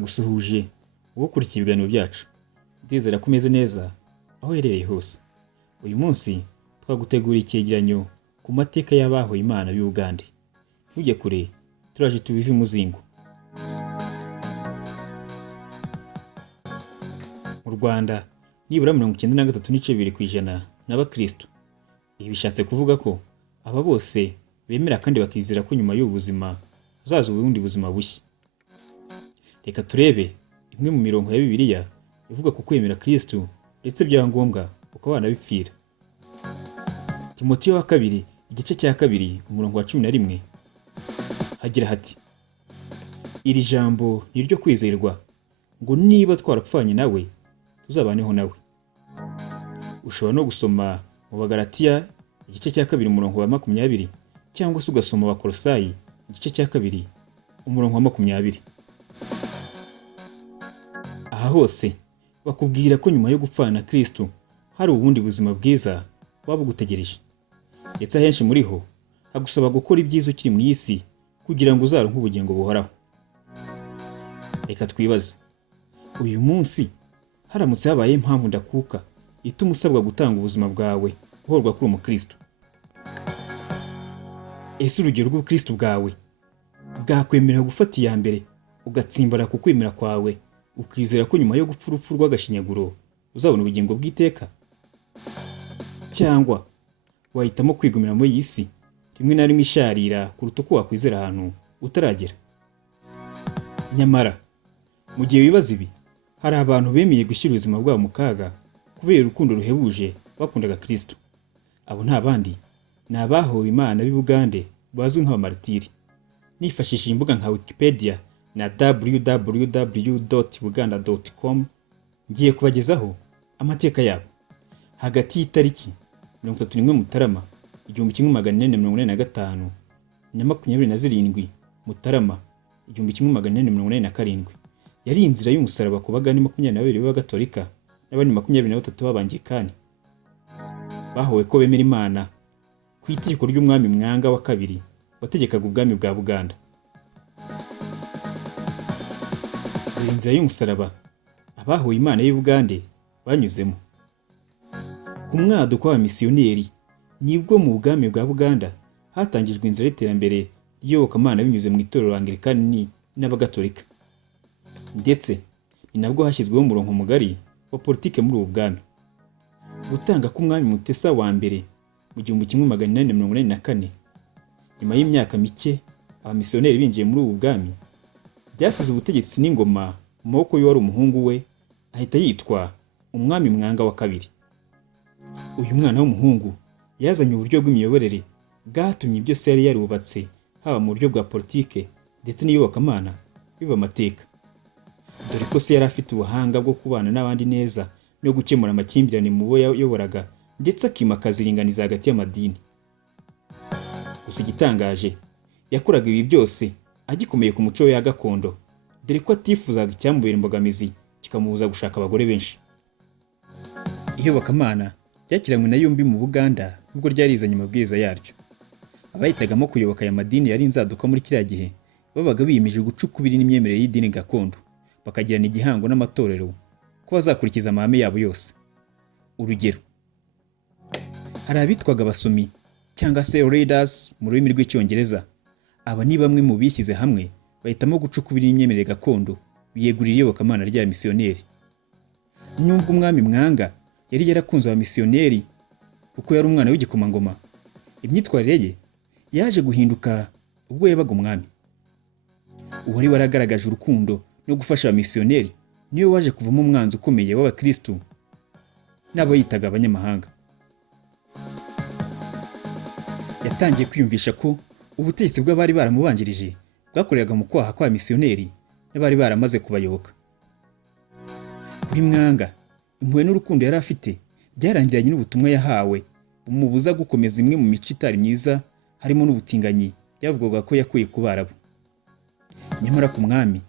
ndagusuhuje wowe ukurikiye ibiganiro byacu. Ndizera ko umeze neza aho uherereye hose. Uyu munsi twaguteguriye icyegeranyo ku mateka y'abahoye Imana b'i Bugande. Ntujye kure, turaje tubive imuzingo. Mu Rwanda nibura 93.2% n'abakristo. Ibi bishatse kuvuga ko aba bose bemera kandi bakizera ko nyuma y'ubu buzima hazaza ubundi buzima bushya. Reka turebe imwe mu mirongo ya Bibiliya ivuga ku kwemera Kristo ndetse bya ngombwa ukabana bipfira. Timoteyo wa kabiri igice cya kabiri umurongo wa 11 hagira hati: iri jambo ni ryo kwizerwa ngo niba twarapfanye nawe tuzabaneho nawe. Ushobora no gusoma mu Bagalatiya igice cya kabiri umurongo wa 20 cyangwa se ugasoma Abakolosayi igice cya kabiri umurongo wa 20. Aha hose bakubwira ko nyuma yo gupfana na Kristo hari ubundi buzima bwiza wabugutegereje. Ndetse ahenshi muri ho hagusaba gukora ibyiza ukiri mu isi kugira ngo uzaronke ubugingo buhoraho. Reka twibaze, uyu munsi haramutse habaye impamvu ndakuka ituma usabwa gutanga ubuzima bwawe uhorwa kuri umukristo, ese urugero rw'ubukristo bwawe bwakwemerera gufata iya mbere ugatsimbara ku kwemera kwawe ukizera ko nyuma yo gupfa urupfu rw'agashinyaguro uzabona ubugingo bw'iteka? Cyangwa wahitamo kwigumira muri iyi si rimwe na rimwe isharira kuruta uko wakwizera ahantu utaragera? Nyamara mu gihe wibaza ibi, hari abantu bemeye gushyira ubuzima bwabo mu kaga kubera urukundo ruhebuje bakundaga Kristo. Abo nta bandi ni abahowe Imana b'i Bugande bazwi nk'abamaritiri. Nifashishije imbuga nka Wikipedia na www.buganda.com ngiye kubagezaho amateka yabo. Hagati y'itariki 31 Mutarama 1445 na 27 Mutarama 1447 yari inzira y'umusaraba ku bagani 22 b'Agatolika n'abandi 23 b'Abanglikani. Bahowe ko bemera Imana ku itegeko ry'umwami Mwanga wa kabiri wategekaga ubwami bwa Buganda. Inzira y'umusaraba abahowe Imana y'u Bugande banyuzemo. Ku mwaduko wa misiyoneri nibwo mu bwami bwa Buganda hatangijwe inzira y'iterambere ry'iyobokamana binyuze mu itorero Anglikani n'Abagatolika. Ndetse ni nabwo hashyizweho umurongo mugari wa politike muri ubu bwami. Gutanga k'umwami Mutesa wa mbere mu 1884, nyuma y'imyaka mike abamisiyoneri binjiye muri ubu bwami, byasize ubutegetsi n'ingoma mu maboko y'uwari umuhungu we ahita yitwa umwami Mwanga wa kabiri. Uyu mwana w'umuhungu yazanye uburyo bw'imiyoborere bwatumye byose yari yarubatse haba mu buryo bwa politike ndetse n'iyobokamana biba amateka. Dore ko se yari afite ubuhanga bwo kubana n'abandi neza no gukemura amakimbirane mu bo yayoboraga ndetse akimakaza iringaniza hagati y'amadini. Gusa igitangaje, yakoraga ibi byose agikomeye ku muco we ya gakondo, dore ko atifuzaga icyamubera imbogamizi kikamubuza gushaka abagore benshi. Iyobokamana ryakiranywe na yombi mu Buganda nubwo ryarizanye amabwiriza yaryo. Abayitagamo kuyoboka aya madini yari inzaduka muri kiriya gihe babaga biyemeje gucukubira n'imyemerere y'idini gakondo, bakagirana igihango n'amatorero ko bazakurikiza amahame yabo yose. Urugero, hari abitwaga abasomi cyangwa se readers mu rurimi rw'icyongereza. Aba ni bamwe mu bishyize hamwe bahitamo gucukubira imyemerere gakondo biyegurira iyobokamana rya misiyoneri. Nubwo umwami Mwanga yari yarakunze abamisiyoneri kuko yari umwana w'igikomangoma, imyitwarire ye yaje guhinduka ubwo yabaga umwami. Uwari waragaragaje urukundo no gufasha abamisiyoneri niwe waje kuvamo umwanzi ukomeye w'Abakristo n'abo yitaga abanyamahanga. Yatangiye kwiyumvisha ko ubutegetsi bw'abari baramubanjirije bwakoreraga mu kwaha kwa misiyoneri n'abari baramaze kubayoboka. Kuri Mwanga, impuhwe n'urukundo yari afite byarangiranye n'ubutumwa yahawe bumubuza gukomeza imwe mu mico itari myiza, harimo n'ubutinganyi byavugwaga ko yakuye ku Barabu. Nyamara ku mwami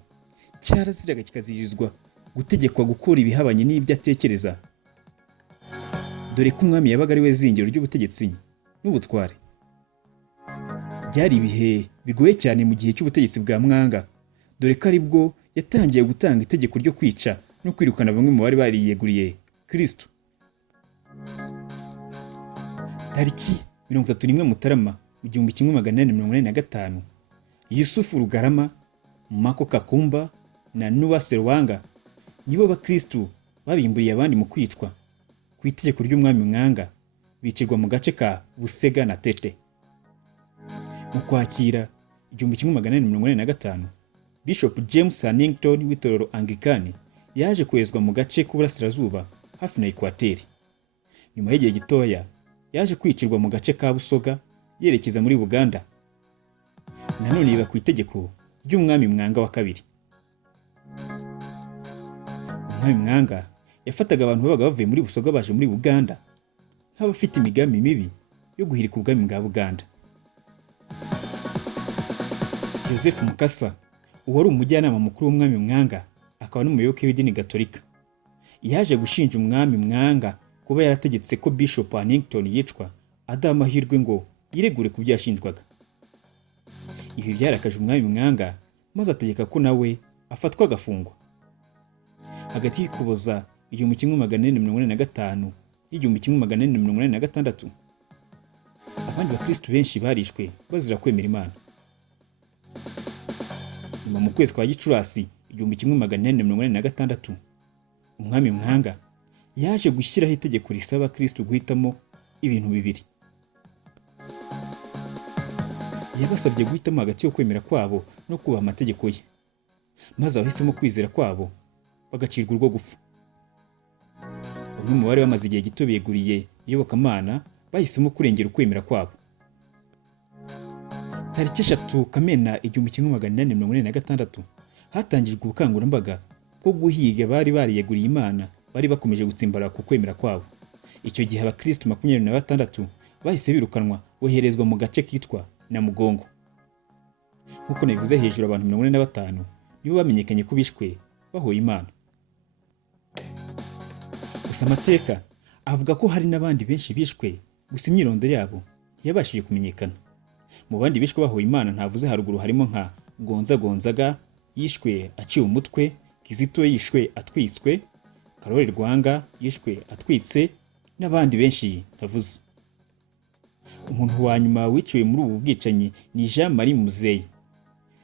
cyaraziraga kikazirizwa gutegekwa gukora ibihabanye n'ibyo atekereza, dore ko umwami yabaga ari we zingiro ry'ubutegetsi n'ubutware. Byari ibihe bigoye cyane mu gihe cy'ubutegetsi bwa Mwanga, dore ko aribwo yatangiye gutanga itegeko ryo kwica no kwirukana bamwe mu bari bariyeguriye Kristo. Tariki 31 Mutarama mu 1845 Yusufu Rugarama, Mako Kakumba na Nuwa Serwanga nibo bakristo babimburiye abandi mu kwicwa ku itegeko ry'umwami Mwanga, bicirwa mu gace ka Busega na Tete. Mu Kwakira 1845 Bishop James Hannington w'itorero Anglikani yaje kwezwa mu gace k'uburasirazuba hafi na Ekwateri. Nyuma y'igihe gitoya yaje kwicirwa mu gace ka Busoga yerekeza muri Buganda. Nanone biba ku itegeko ry'umwami Mwanga wa kabiri. Umwami Mwanga yafataga abantu babaga bavuye muri Busoga baje muri Buganda nk'abafite imigambi mibi yo guhirika ubwami bwa Buganda. Joseph Mukasa, uwari umujyanama mukuru w'umwami Mwanga akaba n'umuyoboke w'idini Gatolika, yaje gushinja umwami Mwanga kuba yarategetse ko Bishop Hannington yicwa adaha amahirwe ngo yiregure ku byashinjwaga. Ibi byarakaje umwami Mwanga maze ategeka ko nawe afatwa agafungwa. Hagati y'Ukuboza 1845 n'1846 abandi bakristo benshi barishwe bazira kwemera Imana. Nyuma mu kwezi kwa Gicurasi 1846 umwami Mwanga yaje gushyiraho itegeko risaba Kristo guhitamo ibintu bibiri. Yabasabye guhitamo hagati yo kwemera kwabo no kubaha amategeko ye, maze abahisemo kwizera kwabo bagacirwa urwo gupfa. Bamwe mu bari bamaze igihe gito biyeguriye iyobokamana bahisemo kurengera ukwemera kwabo. Tariki 3 Kamena 1846 hatangijwe ubukangurambaga bwo guhiga bari bariyeguriye Imana bari bakomeje gutsimbara ku kwemera kwabo. Icyo gihe abakristo 26 bahise birukanwa boherezwa mu gace kitwa Namugongo. Nkuko nabivuze hejuru, abantu 45 nibo bamenyekanye ko bishwe bahoye Imana. Gusa amateka avuga ko hari n'abandi benshi bishwe, gusa imyirondoro yabo ntiyabashije kumenyekana. Mu bandi bishwe bahoye Imana ntavuze haruguru harimo nka Gonza Gonzaga yishwe aciye umutwe, Kizito yishwe atwiswe, Karoli Rwanga yishwe atwitse n'abandi benshi ntavuze. Umuntu wa nyuma wiciwe muri ubu bwicanyi ni Jean Marie Muzeyi,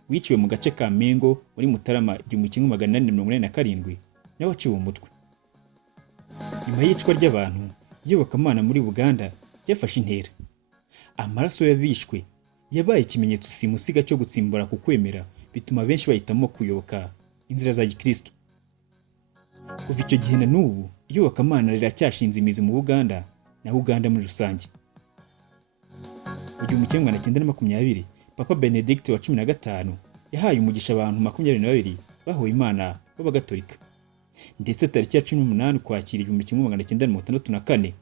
wiciwe mu gace ka Mengo muri Mutarama 1847 nawe aciwe umutwe. Nyuma y'icwa ry'abantu, iyobokamana muri Buganda ryafashe intera. Amaraso y'abishwe yabaye ikimenyetso simusiga cyo gutsimbura ku kwemera, bituma benshi bahitamo kuyoboka inzira za Gikristo. Kuva icyo gihe na n'ubu iyobokamana riracyashinze imizi mu Buganda na Uganda muri rusange. Mu 1920 Papa Benedict wa 15 yahaye umugisha abantu 22 bahoye Imana b'Abagatolika. Ndetse tariki ya 18 Ukwakira 1964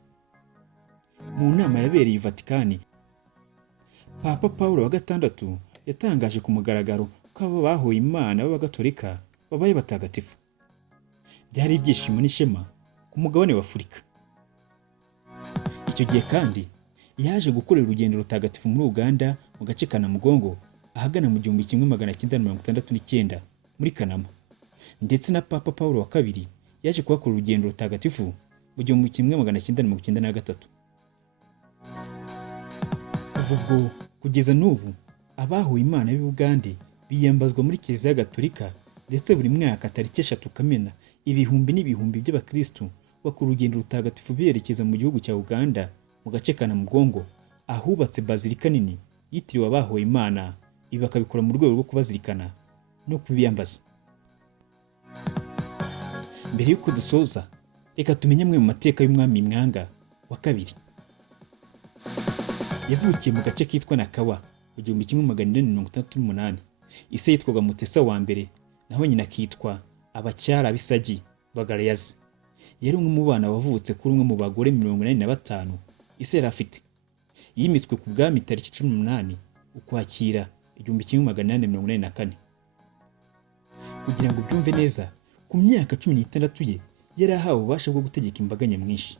mu nama yabereye i Vatikani, Papa Paulo wa gatandatu yatangaje ku mugaragaro ko abo bahoye Imana b'Abagatolika babaye batagatifu. Byari ibyishimo n'ishema ku mugabane wa Afurika. Icyo gihe kandi yaje gukorera urugendo rutagatifu muri Uganda mu gace ka Namugongo ahagana mu 1969 muri Kanama. Ndetse na Papa Paulo wa kabiri yaje kuhakora urugendo rutagatifu mu 1993. Kuva ubwo kugeza n'ubu abahoye Imana b'i Bugande biyambazwa muri Kiliziya Gatolika, ndetse buri mwaka tariki 3 Kamena ibihumbi n'ibihumbi by'abakristo bakora urugendo rutagatifu berekeza mu gihugu cya Uganda mu gace ka Namugongo ahubatse bazilika nini yitiriwe abahoye Imana. Ibi bakabikora mu rwego rwo kubazirikana no kubiyambaza. Mbere y'uko dusoza, reka tumenye amwe mu mateka y'umwami Mwanga wa kabiri. Yavukiye mu gace kitwa Nakawa mu 1868. Ise yitwaga Mutesa wa mbere, naho nyina kitwa Abacyara Bisagi Bagarayazi. Yari umwe mu bana wavutse kuri umwe mu bagore 85 ise yari afite. Yimitswe ku bwami tariki 18 Ukwakira 1884. Kugira ngo byumve neza, ku myaka 16 ye yari ahawe ububasha bwo gutegeka imbaga nyamwinshi.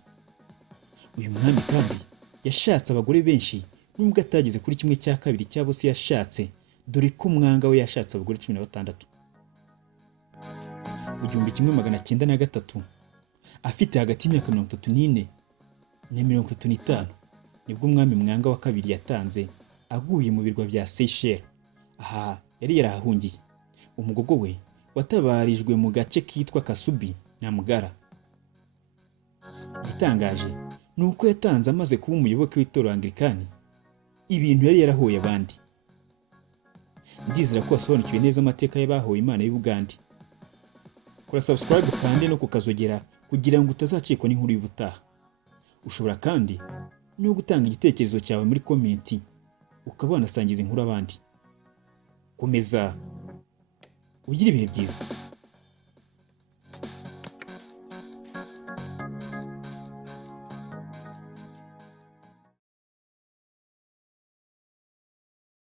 Uyu mwami kandi yashatse abagore benshi nubwo atageze kuri 1/2 cyabo se yashatse, dore ko Mwanga we yashatse abagore 16. mu 1903 afite hagati y'imyaka 34 na 35 nibwo umwami Mwanga wa kabiri yatanze aguye mu birwa bya Seychelles. Aha yari yarahungiye. Umugogo we watabarijwe mu gace kitwa Kasubi na Mugara. Igitangaje ni uko yatanze amaze kuba umuyoboke w'itorero Anglikani, ibintu yari yarahoye abandi. Ndizera ko wasobanukiwe neza amateka y'abahoye Imana y'u Bugande. Kora subscribe kandi no kukazogera kugira ngo utazacikwa n'inkuru y'ubutaha. Ushobora kandi no gutanga igitekerezo cyawe muri komenti ukaba wanasangiza inkuru abandi. Komeza ugire ibihe byiza.